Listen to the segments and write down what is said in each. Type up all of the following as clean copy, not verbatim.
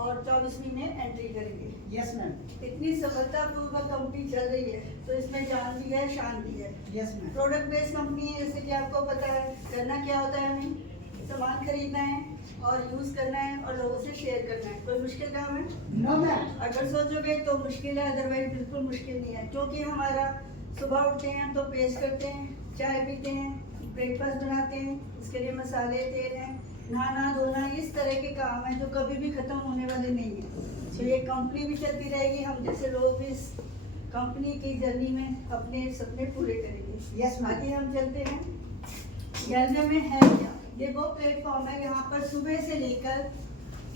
और 24 महीने एंट्री करेंगे। Yes ma'am. इतनी सफलतापूर्वक कंपनी चल रही है तो इसमें जान भी है, शान भी है। Yes ma'am. Product based company है, जैसे कि आपको पता है। करना क्या होता है, हमें सामान खरीदना है और यूज़ करना है और लोगों से शेयर करना है। कोई मुश्किल काम है? No ma'am. अगर सोचोगे तो मुश्किल है, अदरवाइज बिल्कुल मुश्किल नहीं है। क्योंकि हमारा सुबह उठते हैं तो पेस्ट करते हैं, चाय पीते हैं, ब्रेकफास्ट बनाते हैं, इसके लिए मसाले, तेल हैं, नहाना धोना, इस तरह के काम हैं जो कभी भी ख़त्म होने वाले नहीं हैं। तो ये कंपनी भी चलती रहेगी, हम जैसे लोग भी इस कंपनी की जर्नी में अपने सपने पूरे करेंगे। Yes ma'am. आगे हम चलते हैं। गैलवे में है क्या? ये वो प्लेटफॉर्म है यहाँ पर सुबह से लेकर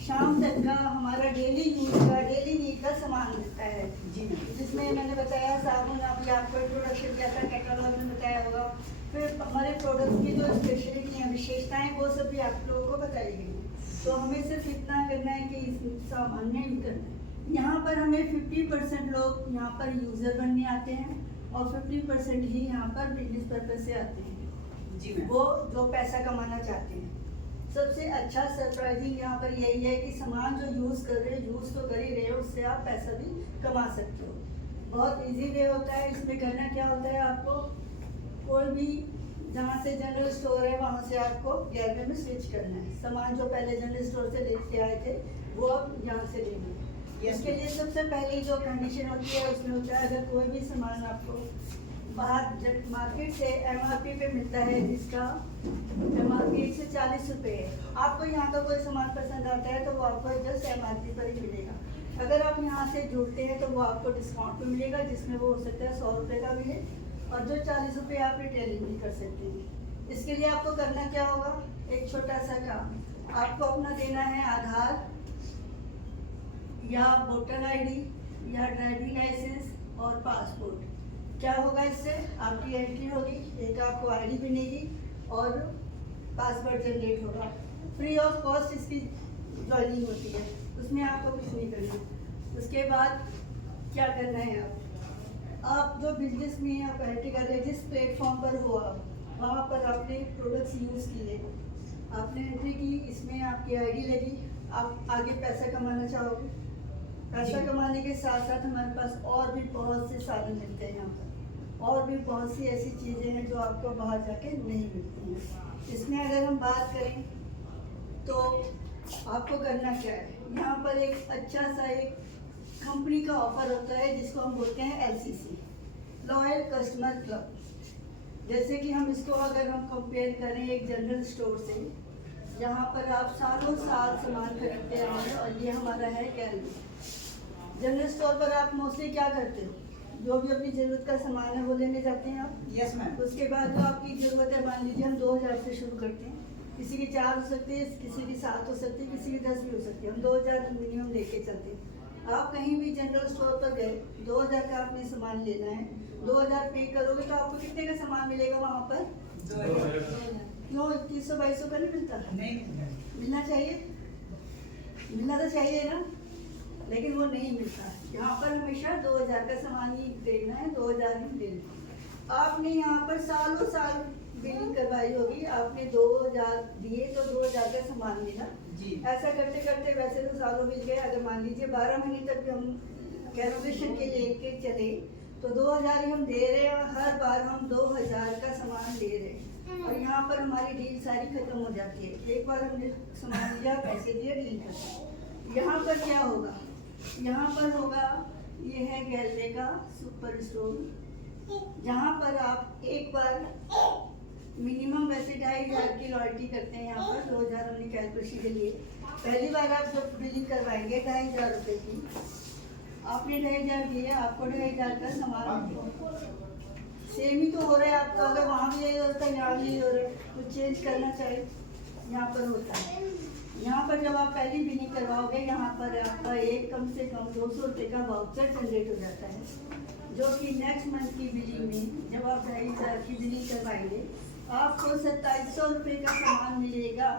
शाम तक का हमारा डेली यूज का, डेली नीड का सामान मिलता है। जी मैम। जिसमें मैंने बताया साबुन, अभी आपको इंट्रोडक्शन किया था, कैटलॉग में बताया होगा। फिर हमारे प्रोडक्ट की जो स्पेशलिटी हैं, विशेषताएं, वो सब भी आप लोगों को बताई गई हैं। तो हमें सिर्फ इतना करना है कि इस सामान में यूज करना है। यहाँ पर हमें 50% लोग यहाँ पर यूज़र बनने आते हैं और 50% ही यहाँ पर बिजनेस पर्पज से आते हैं। जी मैम। वो जो पैसा कमाना चाहते हैं। सबसे अच्छा सरप्राइजिंग यहाँ पर यही है कि सामान जो यूज़ कर रहे हो, यूज़ तो कर ही रहे हो, उससे आप पैसा भी कमा सकते हो। बहुत इजी वे होता है। इसमें करना क्या होता है, आपको कोई भी जहाँ से जनरल स्टोर है वहाँ से आपको गैलवे में स्विच करना है। सामान जो पहले जनरल स्टोर से लेके आए थे वो अब यहाँ से लेंगे। इसके लिए सबसे पहली जो कंडीशन होती है उसमें होता है, अगर कोई भी सामान आपको बाहर जब मार्केट से MRP पे मिलता है, जिसका MRP 140 रुपये है, आपको यहाँ का कोई सामान पसंद आता है तो वो आपको जस्ट MRP पर ही मिलेगा। अगर आप यहाँ से जुड़ते हैं तो वो आपको डिस्काउंट पे मिलेगा, जिसमें वो हो सकता है 100 रुपये का मिले, और जो 40 रुपये आप रिटेलिंग भी कर सकते हैं। इसके लिए आपको करना क्या होगा, एक छोटा सा काम, आपको अपना देना है आधार या वोटर ID या ड्राइविंग लाइसेंस और पासपोर्ट। क्या होगा इससे, आपकी एंट्री होगी, एक आपको ID बनेगी और पासवर्ड जनरेट होगा। फ्री ऑफ कॉस्ट इसकी ज्वाइनिंग होती है, उसमें आपको कुछ नहीं करना। उसके बाद क्या करना है, आप जो बिजनेस में आप एंट्री कर रहे हैं, जिस प्लेटफॉर्म पर हो आप, वहाँ पर आपने प्रोडक्ट्स यूज़ किए, आपने एंट्री की, इसमें आपकी ID लगी, आप आगे पैसा कमाना चाहोगे। पैसा कमाने के साथ साथ हमारे पास और भी बहुत से साधन मिलते हैं यहाँ पर, और भी बहुत सी ऐसी चीज़ें हैं जो आपको बाहर जाके नहीं मिलती हैं। इसमें अगर हम बात करें तो आपको करना क्या है, यहाँ पर एक अच्छा सा एक कंपनी का ऑफर होता है जिसको हम बोलते हैं LCC, लॉयल कस्टमर क्लब। जैसे कि हम इसको अगर हम कंपेयर करें एक जनरल स्टोर से, जहाँ पर आप सालों साल सामान खरीदते आए हैं, और ये हमारा है गैलवे। जनरल स्टोर पर आप मोस्टली क्या करते हो, जो भी अपनी ज़रूरत का सामान है वो लेने जाते हैं आप। Yes ma'am. उसके बाद जो आपकी ज़रूरत है, मान लीजिए हम 2000 से शुरू करते हैं, किसी की 4 हो सकती है, किसी की 7 हो सकती है, किसी की 10 भी हो सकती है, हम 2000 मिनिमम लेके चलते हैं। आप कहीं भी जनरल स्टोर पर गए, 2000 का आपने सामान लेना है, 2000 पे करोगे तो आपको कितने का सामान मिलेगा वहाँ पर? 2000। क्यों 2100-2200 का नहीं मिलता? नहीं मिलना चाहिए, मिलना तो चाहिए ना, लेकिन वो नहीं मिलता। यहाँ पर हमेशा 2000 का सामान ही देना है, 2000 ही देना। आपने यहाँ पर सालों साल बिलिंग करवाई होगी, आपने 2000 दिए तो 2000 का सामान मिला जी। ऐसा करते करते वैसे तो सालों मिल गए। अगर मान लीजिए 12 महीने तक भी हम कैलकुलेशन के लेके चले तो 2000 ही हम दे रहे हैं, और हर बार हम 2000 का सामान ले रहे हैं, और यहाँ पर हमारी डील सारी खत्म हो जाती है। एक बार हमने सामान लिया, पैसे दिए, डील खत्म। यहाँ पर क्या होगा, यहाँ पर होगा, ये है गैलवे का सुपर स्टोर, जहाँ पर आप एक बार मिनिमम वैसे 2500 की लॉयल्टी करते हैं। यहाँ पर 2000 हमने कैलकुलेशन के लिए, पहली बार आप जब बिलिंग करवाएंगे 2500 रुपये की, आपने 2500 दिए, आपको 2500 का सामान सेम ही तो हो रहा है आपका। अगर वहाँ भी यही होता है, यहाँ भी यही हो रहा है, कुछ चेंज करना चाहिए, यहाँ पर होता है। यहाँ पर जब आप पहली बिलिंग करवाओगे, यहाँ पर आपका एक कम से कम 200 रुपये का वाउचर जनरेट हो जाता है, जो कि नेक्स्ट मंथ की बिलिंग में जब आप 2500 की बिलिंग करवाएंगे, आपको 2700 रुपये का सामान मिलेगा।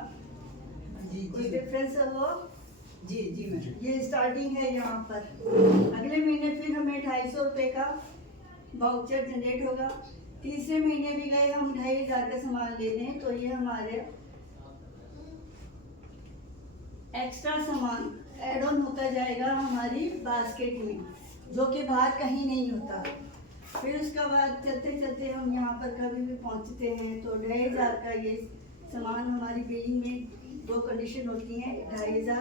जी कोई जी डिफरेंस है वो? जी जी मैम। ये स्टार्टिंग है। यहाँ पर अगले महीने फिर हमें 250 रुपये का वाउचर जनरेट होगा। तीसरे महीने भी गए हम 2500 का सामान लेने, तो ये हमारे एक्स्ट्रा सामान ऐड ऑन होता जाएगा हमारी बास्केट में, जो कि बाहर कहीं नहीं होता। फिर उसका बाद चलते चलते हम यहाँ पर कभी भी पहुँचते हैं तो 2500 का ये सामान हमारी बिलिंग में दो कंडीशन होती हैं, 2500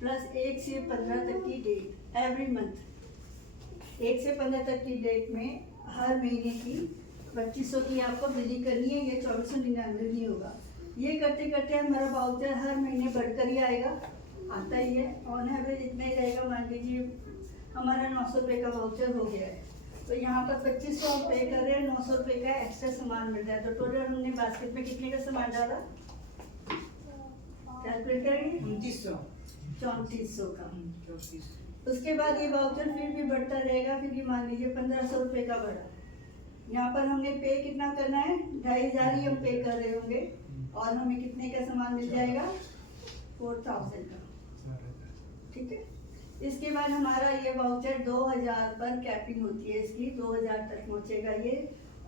प्लस 1 से 15 तक की डेट एवरी मंथ। 1 से 15 तक की डेट में हर महीने की 2500 की आपको बिलिंग करनी है। ये 2499 नहीं होगा। ये करते करते हमारा वाउचर हर महीने बढ़कर ही आएगा, आता ही है। ऑन एवरेज इतना ही रहेगा। मान लीजिए हमारा 900 रुपये का वाउचर हो गया है, तो यहाँ पर 2500 हम पे कर रहे हैं, 900 रुपये का एक्स्ट्रा सामान मिल रहा है। तो टोटल हमने बास्केट में कितने का सामान डाला, कैलकुलेट करेंगे, 3400 का। उसके बाद ये वाउचर फिर भी बढ़ता रहेगा। फिर ये मान लीजिए 1500 रुपये का बढ़ा। यहाँ पर हमने पे कितना करना है, 2500 ही हम पे कर रहे होंगे, और हमें कितने का सामान मिल जाएगा, 4000 का। ठीक है। इसके बाद हमारा ये वाउचर 2000 पर कैपिंग होती है इसकी, 2000 तक पहुँचेगा ये।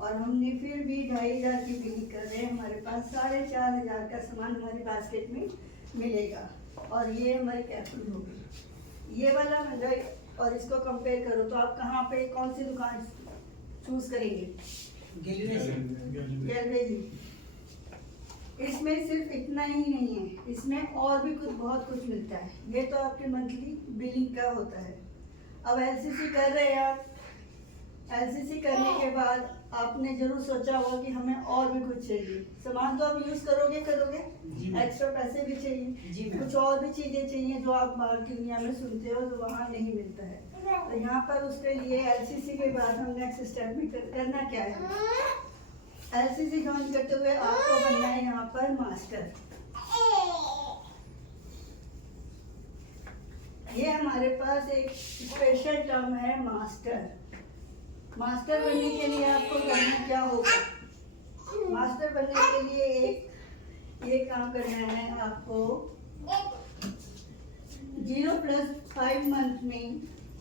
और हमने फिर भी 2500 की बिलिंग कर रहे हैं। हमारे पास 4500 का सामान हमारी बास्केट में मिलेगा, और ये हमारी कैपिंग होगी। ये वाला मतलब, और इसको कंपेयर करो तो आप कहाँ पे कौन सी दुकान चूज करेंगे, गैलरी। इसमें सिर्फ इतना ही नहीं है, इसमें और भी कुछ बहुत कुछ मिलता है। ये तो आपके मंथली बिलिंग का होता है। अब एलसीसी कर रहे हैं आप, एलसीसी करने के बाद आपने जरूर सोचा होगा कि हमें और भी कुछ चाहिए। सामान तो आप यूज करोगे, एक्स्ट्रा पैसे भी चाहिए, कुछ और भी चीजें चाहिए जो आप बाहर की दुनिया में सुनते हो जो वहाँ नहीं मिलता है। तो यहाँ पर उसके लिए एलसीसी के बाद हम नेक्स्ट स्टेप में करना क्या है, एलसीसी ज्वाइन करते हुए आपको बनना है यहाँ पर मास्टर। ये हमारे पास एक स्पेशल टर्म है मास्टर। मास्टर बनने के लिए आपको करना क्या होगा, मास्टर बनने के लिए ये काम करना है आपको। 0+5 मंथ में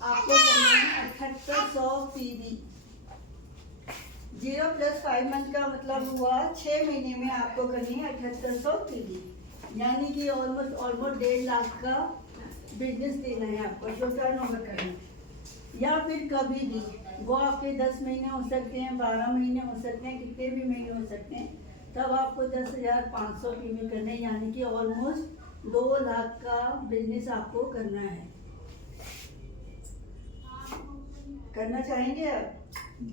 आपको करना है 7800 पीवी। 0+5 मंथ का मतलब हुआ 6 महीने में आपको करनी है 7800 पीवी, यानी कि ऑलमोस्ट 1.5 लाख का बिजनेस देना है आपको, जो टर्नओवर करना है। या फिर कभी भी वो आपके 10 महीने हो सकते हैं, 12 महीने हो सकते हैं, कितने भी महीने हो सकते हैं, तब आपको 10,500 पीवी करना है, यानी कि ऑलमोस्ट 2 लाख का बिजनेस आपको करना है। करना चाहेंगे आप?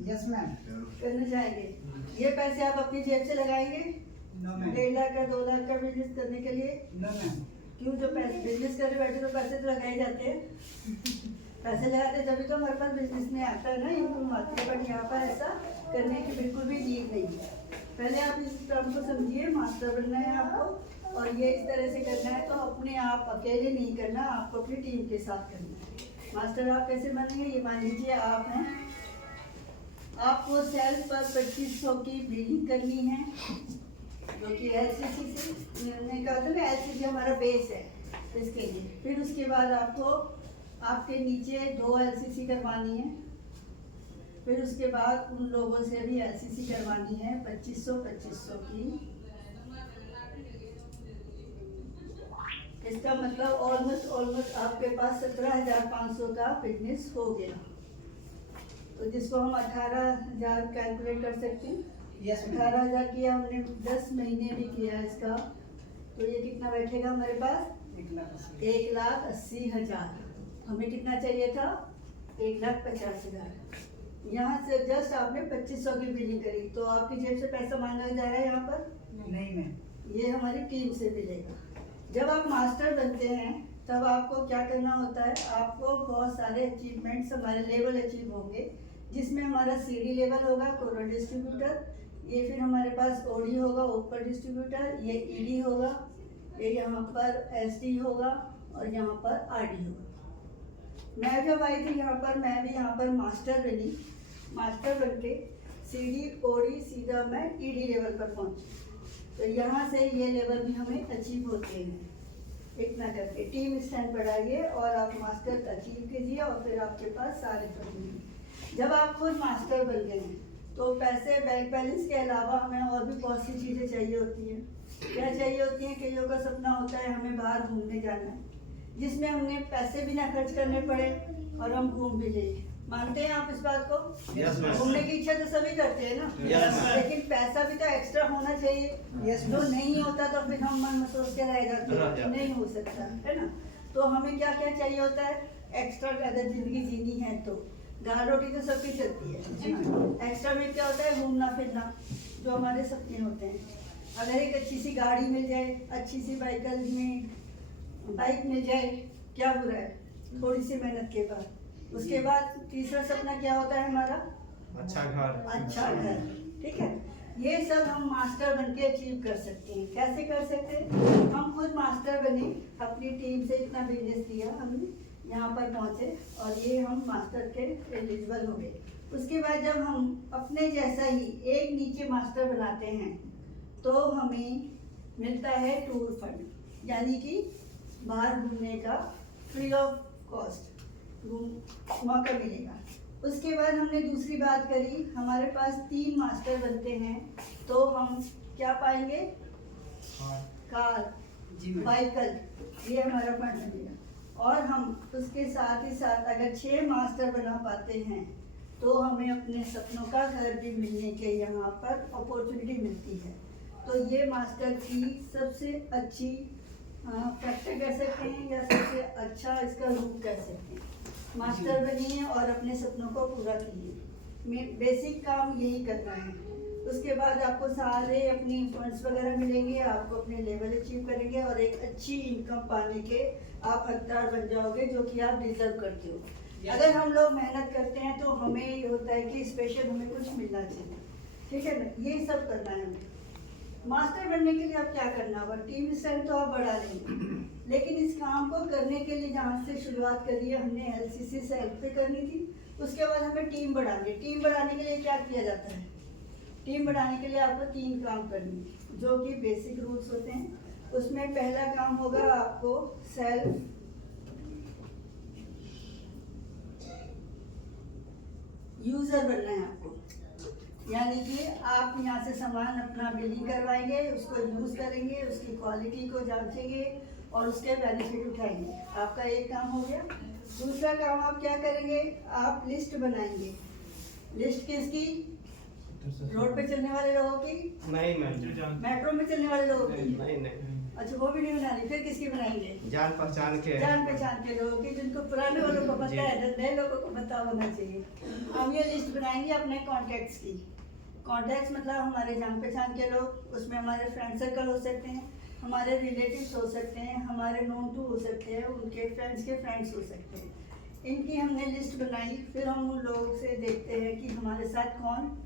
Yes ma'am. करना चाहेंगे। ये पैसे आप अपनी जेब से लगाएंगे? No ma'am. 1.5 लाख का 2 लाख का बिजनेस करने के लिए? No ma'am. क्यों, जो पैसे बिजनेस कर रहे बैठे तो पैसे तो लगाए जाते हैं। पैसे लगाते तभी तो हमारे पास बिजनेस में आता है ना, इनकम आती है। बट यहाँ पर ऐसा करने की बिल्कुल भी नीड नहीं है। पहले आप इस टर्म को समझिए, मास्टर बनना है आपको, और ये इस तरह से करना है। तो अपने आप अकेले नहीं करना, आपको अपनी टीम के साथ करना है। मास्टर आप कैसे बनेंगे, ये मान लीजिए आप हैं, आपको सेल्स पर 2500 की बिलिंग करनी है, जो कि एलसीसी से हमने कहा था ना, एलसीसी हमारा बेस है इसके लिए। फिर उसके बाद आपको आपके नीचे 2 एलसीसी करवानी है। फिर उसके बाद उन लोगों से भी एलसीसी करवानी है 2500 की। इसका मतलब ऑलमोस्ट आपके पास 17,500 का बिजनेस हो गया। तो जिसको हम 18,000 कैलकुलेट कर सकते हैं। Yes ma'am. 18,000 किया हमने, 10 महीने भी किया इसका, तो ये कितना बैठेगा हमारे पास, 1,80,000। हमें कितना चाहिए था, 1,50,000। यहाँ से जस्ट आपने 2500 की बिलिंग करी, तो आपकी जेब से पैसा मांगा जा रहा है यहाँ पर? नहीं मैम। ये हमारी टीम से मिलेगा। जब आप मास्टर बनते हैं तब आपको क्या करना होता है, आपको बहुत सारे अचीवमेंट्स, हमारे लेवल अचीव होंगे, जिसमें हमारा सीडी लेवल होगा, कोरल डिस्ट्रीब्यूटर, ये फिर हमारे पास ओडी होगा, ओपर डिस्ट्रीब्यूटर, ये ईडी होगा, ये यहाँ पर एसडी होगा, और यहाँ पर आरडी होगा। मैं जब आई थी यहाँ पर, मैं भी यहाँ पर मास्टर बनी। मास्टर बन के सीडी ओडी सीधा मैं ईडी लेवल पर पहुँची। तो यहाँ से ये लेवल भी हमें अचीव होते हैं। इतना करके टीम स्टैंड बढ़ाइए और आप मास्टर अचीव कीजिए, और फिर आपके पास सारे होंगे। जब आप खुद मास्टर बन गए हैं तो पैसे, बैंक बैलेंस के अलावा हमें और भी बहुत सी चीज़ें चाहिए होती हैं। क्या चाहिए होती हैं, कईयों का सपना होता है हमें बाहर घूमने जाना है, जिसमें हमने पैसे भी ना खर्च करने पड़े और हम घूम भी लिए। मानते हैं आप इस बात को? Yes, ma'am. घूमने की इच्छा तो सभी करते हैं ना। Yes, ma'am. लेकिन पैसा भी तो एक्स्ट्रा होना चाहिए। Yes, जो ma'am. नहीं होता तो फिर हम मन में सोच के रह जाते रह हैं, जाते। नहीं हो सकता है ना। तो हमें क्या क्या चाहिए होता है एक्स्ट्रा, अगर जिंदगी जीनी है तो। दाल रोटी तो सबकी चलती है। एक्स्ट्रा में क्या होता है घूमना फिरना, जो हमारे सपने होते हैं। अगर एक अच्छी सी गाड़ी मिल जाए, अच्छी सी बाइक मिल जाए, क्या बुरा है, थोड़ी सी मेहनत के बाद। उसके बाद तीसरा सपना क्या होता है हमारा? अच्छा घर। अच्छा घर, ठीक है। ये सब हम मास्टर बन के अचीव कर सकते हैं। कैसे कर सकते हैं? हम खुद मास्टर बने, अपनी टीम से इतना बिजनेस किया, हमने यहाँ पर पहुँचे और ये हम मास्टर के एलिजिबल हो गए। उसके बाद जब हम अपने जैसा ही एक नीचे मास्टर बनाते हैं तो हमें मिलता है टूर फंड, यानी कि बाहर घूमने का फ्री ऑफ कॉस्ट मौका मिलेगा। उसके बाद हमने दूसरी बात करी, हमारे पास 3 मास्टर बनते हैं तो हम क्या पाएंगे? कार, जी मैम। बाइकल, ये हमारा फंड बनेगा। और हम उसके साथ ही साथ अगर 6 मास्टर बना पाते हैं तो हमें अपने सपनों का घर भी मिलने के यहाँ पर अपॉर्चुनिटी मिलती है। तो ये मास्टर की सबसे अच्छी फैक्टर कह सकते हैं या सबसे अच्छा इसका रूप कह सकते हैं। मास्टर बनिए और अपने सपनों को पूरा कीजिए। बेसिक काम यही करना है। उसके बाद आपको सारे अपनी फंड्स वगैरह मिलेंगे, आपको अपने लेवल अचीव करेंगे और एक अच्छी इनकम पाने के आप हकदार बन जाओगे, जो कि आप डिजर्व करते हो। अगर हम लोग मेहनत करते हैं तो हमें ये होता है कि स्पेशल हमें कुछ मिलना चाहिए, ठीक है ना। ये सब करना है हमें। मास्टर बनने के लिए आप क्या करना होगा? टीम स्ट्रेंथ तो आप बढ़ा लेंगे, लेकिन इस काम को करने के लिए जहाँ से शुरुआत करी है हमने LCC से हेल्प पे करनी थी। उसके बाद हमें टीम बढ़ानी है। टीम बढ़ाने के लिए क्या किया जाता है? टीम बढ़ाने के लिए आपको 3 काम करनी है, जो कि बेसिक रूल्स होते हैं। उसमें पहला काम होगा आपको सेल्फ यूजर बनना है आपको, यानी कि आप यहाँ से सामान अपना बिलिंग करवाएंगे, उसको यूज करेंगे, उसकी क्वालिटी को जांचेंगे और उसके बेनिफिट उठाएंगे। आपका एक काम हो गया। दूसरा काम आप क्या करेंगे? आप लिस्ट बनाएंगे। लिस्ट किसकी? रोड पे चलने वाले लोगों की? नहीं मैम। मेट्रो में चलने वाले लोगों की? नहीं नहीं। अच्छा, वो भी नहीं बनानी। फिर किसकी बनाएंगे? जान पहचान के। जान पहचान के लोगों की, जिनको पुराने वालों को पता है, नए लोगों को पता होना चाहिए। हम ये लिस्ट बनाएंगे अपने कॉन्टैक्ट्स की। कॉन्टैक्ट्स मतलब हमारे जान पहचान के लोग, उसमें हमारे फ्रेंड सर्कल हो सकते हैं, हमारे रिलेटिव्स हो सकते हैं, हमारे नोन टू हो सकते हैं, उनके फ्रेंड्स के फ्रेंड्स हो सकते हैं। इनकी हमने लिस्ट बनाई। फिर हम उन लोगों से देखते हैं कि हमारे साथ कौन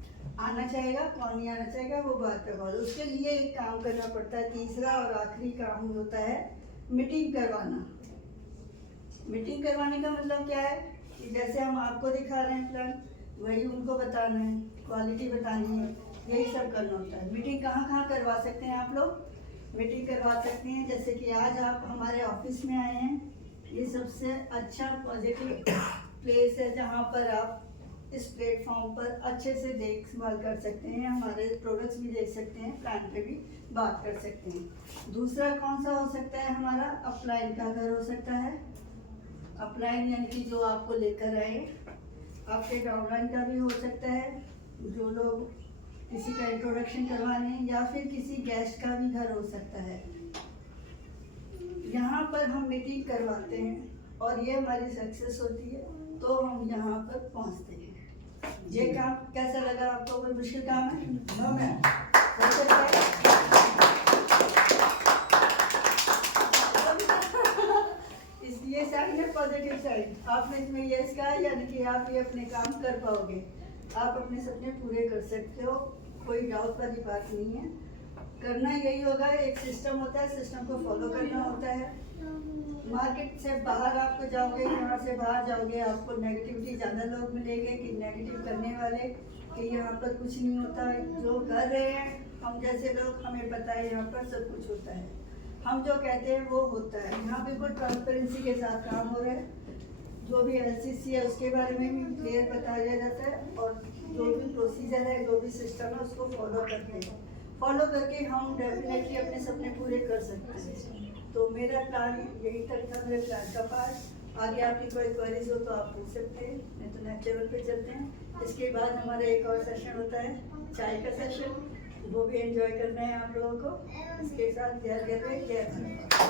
आना चाहेगा, कौन नहीं आना चाहेगा, वो बात करवा दो। उसके लिए एक काम करना पड़ता है। तीसरा और आखिरी काम होता है मीटिंग करवाना। मीटिंग करवाने का मतलब क्या है कि जैसे हम आपको दिखा रहे हैं प्लान, वही उनको बताना है, क्वालिटी बतानी है, यही सब करना होता है। मीटिंग कहाँ कहाँ करवा सकते हैं आप लोग? मीटिंग करवा सकते हैं जैसे कि आज आप हमारे ऑफिस में आए हैं। ये सबसे अच्छा पॉजिटिव प्लेस है जहाँ पर आप इस प्लेटफॉर्म पर अच्छे से देखभाल कर सकते हैं, हमारे प्रोडक्ट्स भी देख सकते हैं, प्लान पे भी बात कर सकते हैं। दूसरा कौन सा हो सकता है? हमारा अपलाइन का घर हो सकता है। अपलाइन यानी कि जो आपको लेकर आए। आपके डाउनलाइन का भी हो सकता है, जो लोग किसी का इंट्रोडक्शन करवाने, या फिर किसी गेस्ट का भी घर हो सकता है। यहाँ पर हम मीटिंग करवाते हैं और ये हमारी सक्सेस होती है, तो हम यहाँ पर पहुँचते हैं। ये काम कैसा लगा आपको? कोई मुश्किल काम है? No ma'am. हो सकता है? इसलिए साइड है पॉजिटिव साइड। आपने इसमें यस कहा, यानी कि आप ये अपने काम कर पाओगे, आप अपने सपने पूरे कर सकते हो, कोई डाउट वाली बात नहीं है। करना यही होगा। एक सिस्टम होता है, सिस्टम को फॉलो करना होता है। मार्केट से बाहर आपको जाओगे, यहाँ से बाहर जाओगे, आपको नेगेटिविटी ज़्यादा लोग मिलेंगे कि नेगेटिव करने वाले, कि यहाँ पर कुछ नहीं होता है। जो कर रहे हैं हम जैसे लोग, हमें पता है यहाँ पर सब कुछ होता है। हम जो कहते हैं वो होता है। यहाँ बिल्कुल ट्रांसपेरेंसी के साथ काम हो रहा है। जो भी LCC है उसके बारे में भी क्लियर बताया जाता है, और जो भी प्रोसीजर है, जो भी सिस्टम है, उसको फॉलो करते हैं। फॉलो करके हम डेफिनेटली अपने सपने पूरे कर सकते हैं। तो मेरा प्लान यही तक था, मेरे प्लान का पार्ट। आगे आपकी कोई क्वेरीज हो तो आप पूछ सकते हैं, नहीं तो नेक्स्ट लेवल पे चलते हैं। इसके बाद हमारा एक और सेशन होता है, चाय का सेशन, वो भी एंजॉय करना है आप लोगों को। इसके साथ जय जय जय भारत।